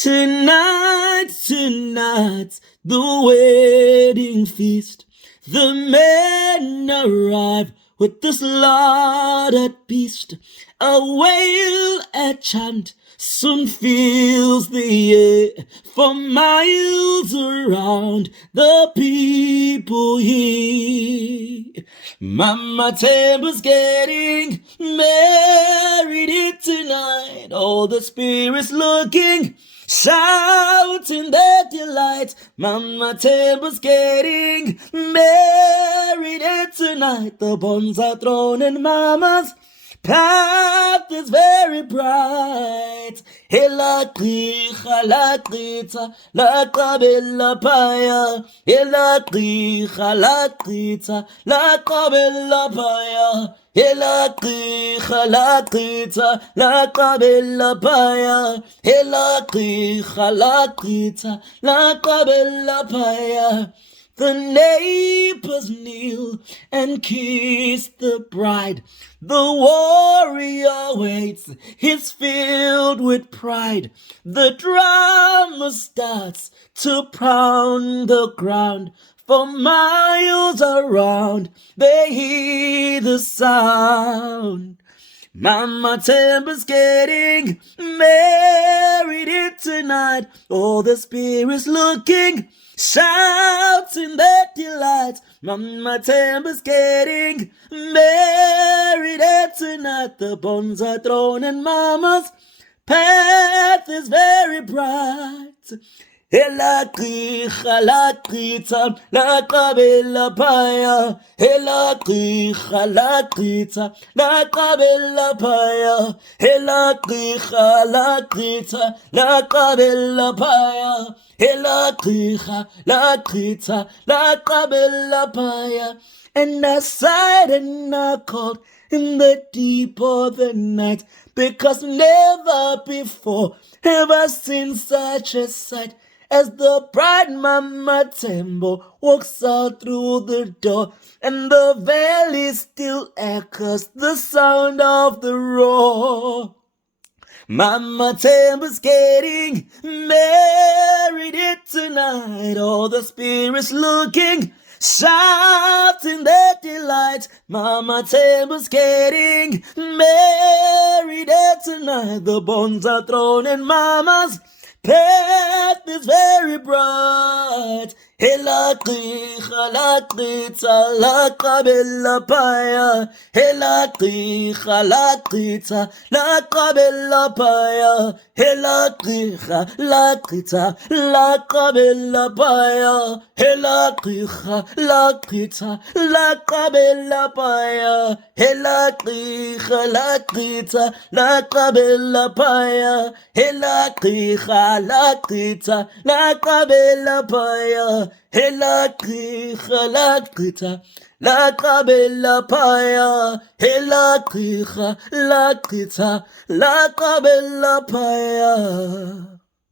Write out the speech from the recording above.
Tonight, the wedding feast. The men arrive with the slaughtered beast. A wail, a chant soon fills the air. For miles around, the people hear. Mama Tembo's getting married tonight. All the spirits looking, shouting their delight. Mama Tembo's getting married tonight. The bonds are thrown in Mama's path is very bright. La qicha, la qita, la qabilla paya. La qicha, la qita, la qabilla paya. La qicha, la qita, la qabilla paya. La qicha, la qita, la qabilla paya. The neighbors kneel and kiss the bride. The warrior waits, he's filled with pride. The drummer starts to pound the ground. For miles around, they hear the sound. Mama Tembo's getting married tonight. All the spirits looking, shouting their delight. Mama Tembo's getting married tonight. The bonds are thrown and Mama's path is very bright. La qicha, la qita, la qabilla paya. La qicha, la qita, la qabilla paya. La qicha, la qita, la qabilla paya. La qicha, la qita, la qabilla paya. And I sighed and I called in the deep of the night, because never before have I seen such a sight. As the bride Mama Tembo walks out through the door, and the valley still echoes the sound of the roar. Mama Tembo's getting married tonight. All the spirits looking, shouting their delight. Mama Tembo's getting married tonight. The bonds are thrown in Mama's path is very bright. La qicha, la qita, la qabilla paya. La qicha, la qita, la qabilla paya. La qicha, la qita, la qabilla paya. La qicha, la qita, la qabilla paya. La qicha, la qita, la qabilla paya. La qicha, la qita, la qabilla paya. La qicha, la qita, la qabilla paya. La qicha, la qita, la qabilla paya.